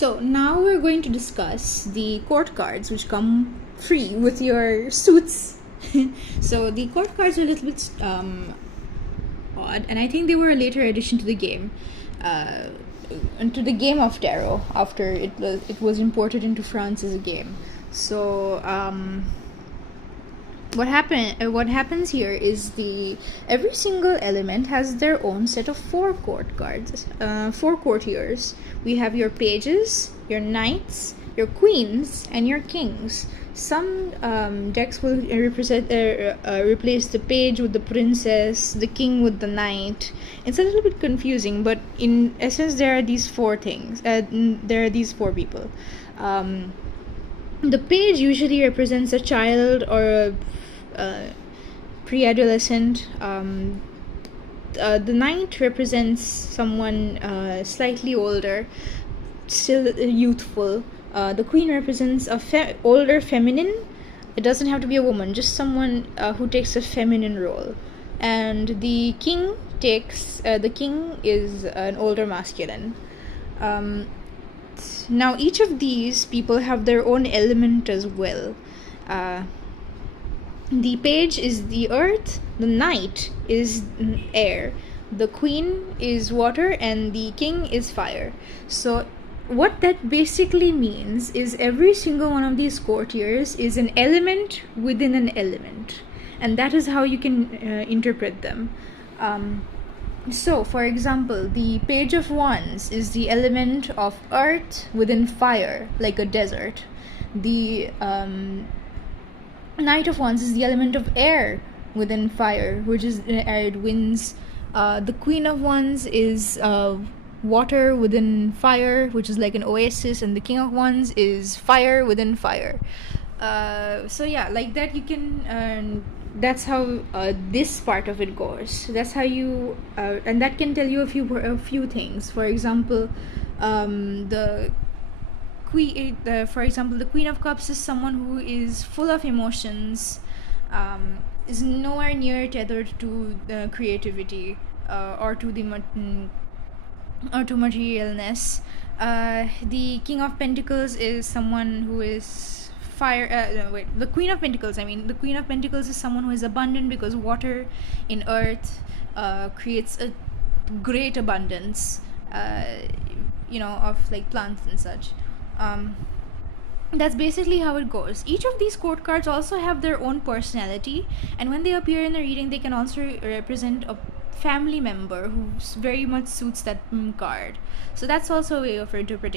So now we're going to discuss the court cards, which come free with your suits. So the court cards are a little bit odd, and I think they were a later addition to the game, into the game of tarot after it was imported into France as a game. So what happens here is every single element has their own set of four court cards, four courtiers. We have your pages, your knights, your queens, and your kings. Some decks will replace the page with the princess, the king with the knight. It's a little bit confusing, but in essence there are these four things. There are these four people. The page usually represents a child or a pre-adolescent. The knight represents someone slightly older, still youthful. The queen represents older feminine. It doesn't have to be a woman, just someone who takes a feminine role. And the king is an older masculine. Now each of these people have their own element as well. The page is the earth, the knight is air, the queen is water, and the king is fire. So what that basically means is every single one of these courtiers is an element within an element, and that is how you can interpret them. So, for example, the page of wands is the element of earth within fire, like a desert. The knight of wands is the element of air within fire, which is arid winds. The queen of wands is water within fire, which is like an oasis, and the king of wands is fire within fire. So yeah, like that you can that's how this part of it goes. That's how you and that can tell you a few things. For example, the Queen of Cups is someone who is full of emotions, is nowhere near tethered to creativity or to materialness. The King of Pentacles is someone who is the Queen of Pentacles. The Queen of Pentacles is someone who is abundant, because water in earth creates a great abundance, of like plants and such. That's basically how it goes. Each of these court cards also have their own personality, and when they appear in a reading, they can also represent a family member who very much suits that card. So that's also a way of interpreting.